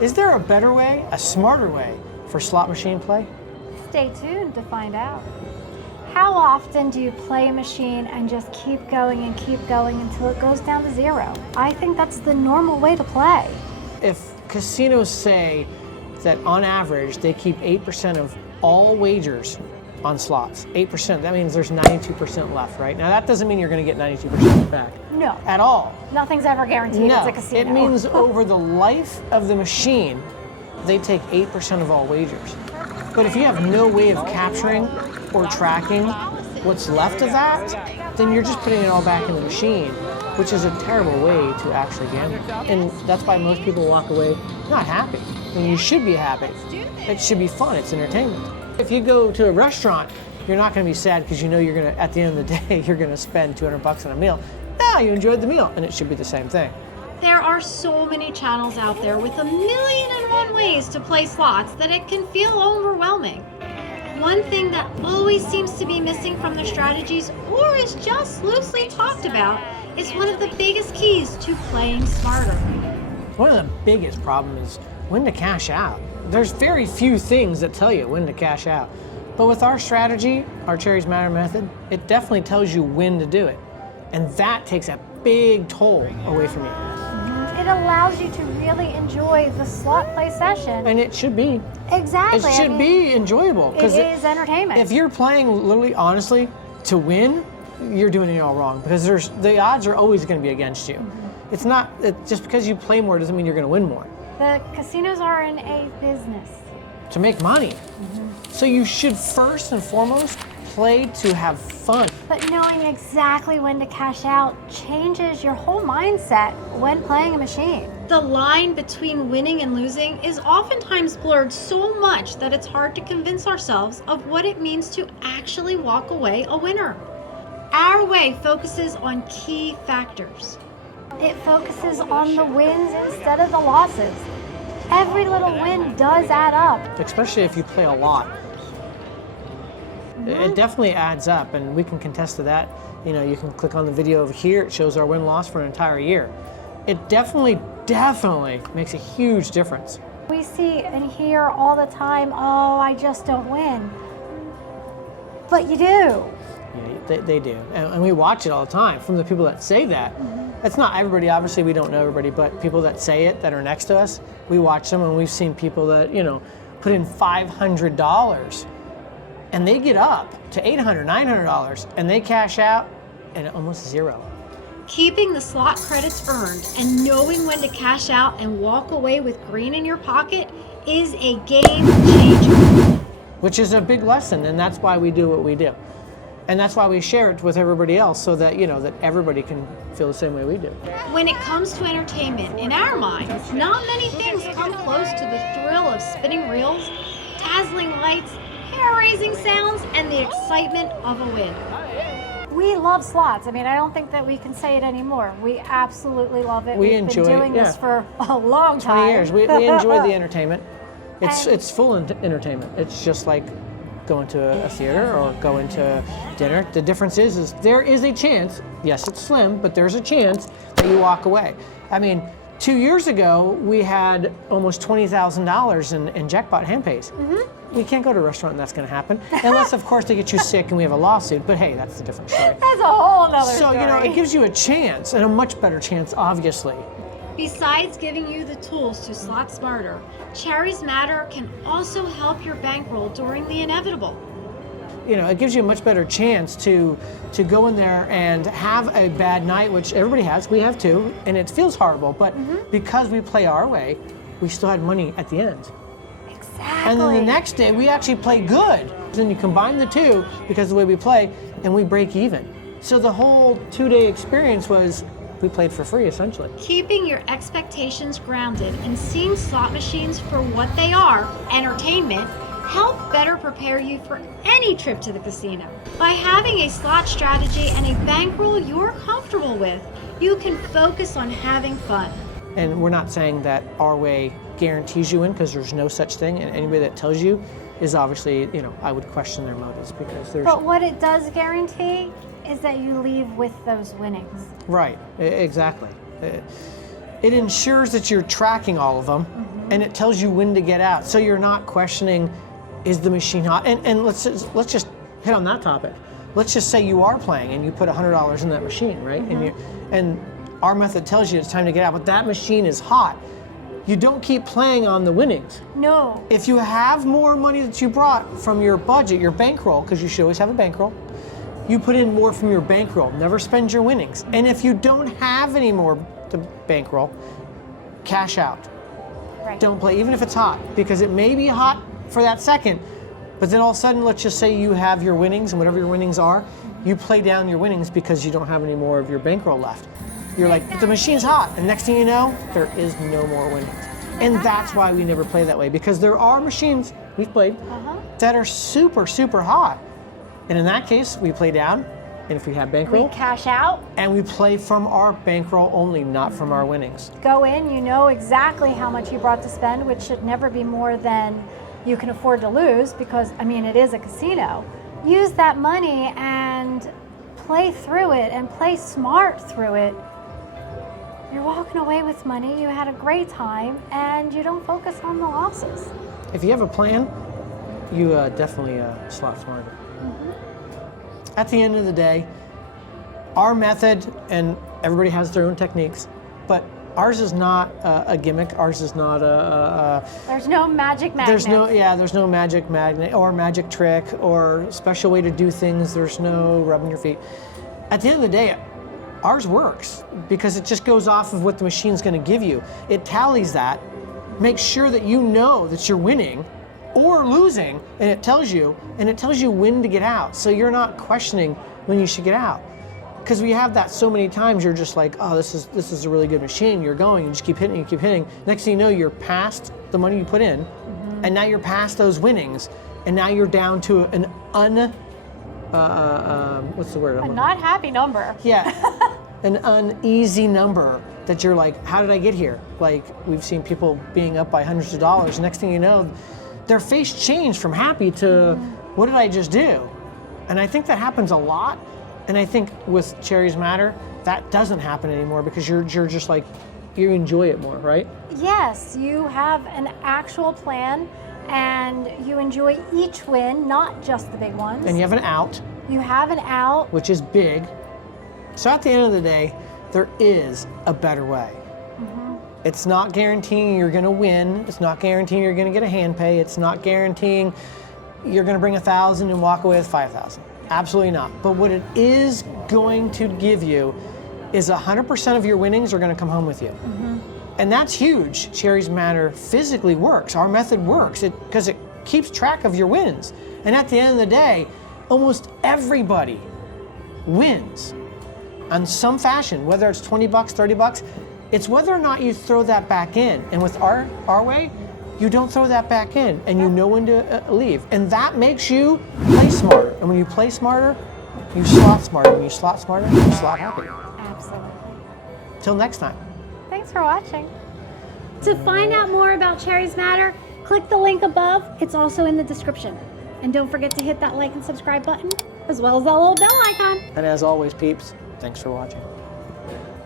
Is there a better way, a smarter way for slot machine play? Stay tuned to find out. How often do you play a machine and just keep going until it goes down to zero? I think that's the normal way to play. If casinos say that on average they keep 8% of all wagers on slots, 8%, that means there's 92% left, right? Now that doesn't mean you're going to get 92% back. No. At all. Nothing's ever guaranteed. No, It's a casino. it means over the life of the machine, they take 8% of all wagers. But if you have no way of capturing or tracking what's left of that, then you're just putting it all back in the machine, which is a terrible way to actually gamble. And that's why most people walk away not happy. When you should be happy. It should be fun, it's entertainment. If you go to a restaurant, you're not gonna be sad because you know you're gonna, at the end of the day, you're gonna spend 200 bucks on a meal. Yeah, you enjoyed the meal, and it should be the same thing. There are so many channels out there with 1,000,001 ways to play slots that it can feel overwhelming. One thing that always seems to be missing from their strategies, or is just loosely talked about, is one of the biggest keys to playing smarter. One of the biggest problems is when to cash out. There's very few things that tell you when to cash out. But with our strategy, our Cherries Matter method, it definitely tells you when to do it. And that takes a big toll away from you. It allows you to really enjoy the slot play session. And it should be. Exactly. It should be enjoyable. It is entertainment. If you're playing literally, honestly, to win, you're doing it all wrong because the odds are always going to be against you. It's not, just because you play more doesn't mean you're going to win more. The casinos are in a business. To make money. So you should first and foremost play to have fun. But knowing exactly when to cash out changes your whole mindset when playing a machine. The line between winning and losing is oftentimes blurred so much that it's hard to convince ourselves of what it means to actually walk away a winner. Our way focuses on key factors. It focuses on the wins instead of the losses. Every little win does add up. Especially if you play a lot. It definitely adds up, and we can contest to that. You know, you can click on the video over here. It shows our win-loss for an entire year. It definitely makes a huge difference. We see and hear all the time, oh, I just don't win. But you do. Yeah, they do. And we watch it all the time from the people that say that. It's not everybody, obviously we don't know everybody, but people that say it, that are next to us, we watch them, and we've seen people that, you know, put in $500 and they get up to $800, $900 and they cash out at almost zero. Keeping the slot credits earned and knowing when to cash out and walk away with green in your pocket is a game changer. Which is a big lesson, and that's why we do what we do. And that's why we share it with everybody else, so that, you know, that everybody can feel the same way we do. When it comes to entertainment, in our minds, not many things come close to the thrill of spinning reels, dazzling lights, hair-raising sounds, and the excitement of a win. We love slots. I mean, I don't think that we can say it anymore. We absolutely love it. We've been doing this for a long time. 20 years. We enjoy the entertainment. It's full entertainment. It's just like going to a theater or going to dinner. The difference is there is a chance, yes, it's slim, but there's a chance that you walk away. I mean, 2 years ago, we had almost $20,000 in jackpot hand pays. We can't go to a restaurant and that's going to happen. Unless, of course, they get you sick and we have a lawsuit. But hey, that's a different story. That's a whole nother story. So, you know, it gives you a chance, and a much better chance, obviously. Besides giving you the tools to slot smarter, Cherries Matter can also help your bankroll during the inevitable. You know, it gives you a much better chance to go in there and have a bad night, which everybody has. We have too, and it feels horrible. But because we play our way, we still had money at the end. Exactly. And then the next day, we actually play good. Then you combine the two, because of the way we play, and we break even. So the whole 2-day experience was, we played for free, essentially. Keeping your expectations grounded and seeing slot machines for what they are, entertainment, help better prepare you for any trip to the casino. By having a slot strategy and a bankroll you're comfortable with, you can focus on having fun. And we're not saying that our way guarantees you in, because there's no such thing, and anybody that tells you is obviously, you know, I would question their motives, because there's... But what it does guarantee is that you leave with those winnings. Right, exactly. It ensures that you're tracking all of them, and it tells you when to get out. So you're not questioning, is the machine hot? And let's just hit on that topic. Let's just say you are playing and you put $100 in that machine, right? And our method tells you it's time to get out, but that machine is hot. You don't keep playing on the winnings. No. If you have more money that you brought from your budget, your bankroll, because you should always have a bankroll, you put in more from your bankroll. Never spend your winnings. And if you don't have any more to bankroll, cash out. Right. Don't play, even if it's hot, because it may be hot for that second, but then all of a sudden, let's just say you have your winnings, and whatever your winnings are, you play down your winnings because you don't have any more of your bankroll left. You're like, the machine's hot, and next thing you know, there is no more winnings. And that's why we never play that way, because there are machines we've played that are super, super hot. And in that case, we play down, and if we have bankroll, We cash out, and we play from our bankroll only, not from our winnings. go in, you know exactly how much you brought to spend, which should never be more than you can afford to lose, because, I mean, it is a casino. Use that money and play through it and play smart through it. You're walking away with money, you had a great time, and you don't focus on the losses. If you have a plan, you definitely slot smarter. At the end of the day, our method, and everybody has their own techniques, but ours is not a gimmick. Ours is not There's no magic magnet. there's no magic magnet or magic trick or special way to do things. There's no rubbing your feet. At the end of the day, ours works because it just goes off of what the machine's going to give you. It tallies that, makes sure that you know that you're winning or losing, and it tells you when to get out. So you're not questioning when you should get out. Because we have that so many times, you're just like, oh, this is a really good machine. You're going, you just keep hitting, you keep hitting. Next thing you know, you're past the money you put in, and now you're past those winnings, and now you're down to an what's the word? A not happy number. Yeah, an uneasy number that you're like, how did I get here? Like, we've seen people being up by hundreds of dollars. Next thing you know, their face changed from happy to, what did I just do? And I think that happens a lot. And I think with Cherries Matter, that doesn't happen anymore because you're just like, you enjoy it more, right? Yes, you have an actual plan and you enjoy each win, not just the big ones. And you have an out. You have an out. Which is big. So at the end of the day, there is a better way. It's not guaranteeing you're gonna win. It's not guaranteeing you're gonna get a hand pay. It's not guaranteeing you're gonna bring 1,000 and walk away with 5,000. Absolutely not. But what it is going to give you is 100% of your winnings are gonna come home with you. And that's huge. Cherries Matter physically works. Our method works because it keeps track of your wins. And at the end of the day, almost everybody wins on some fashion, whether it's 20 bucks, 30 bucks, it's whether or not you throw that back in. And with our way, you don't throw that back in and you know when to leave. And that makes you play smarter. And when you play smarter, you slot smarter. When you slot smarter, you slot happier. Absolutely. Till next time. Thanks for watching. To find out more about Cherries Matter, click the link above. It's also in the description. And don't forget to hit that like and subscribe button, as well as that little bell icon. And as always, peeps, thanks for watching.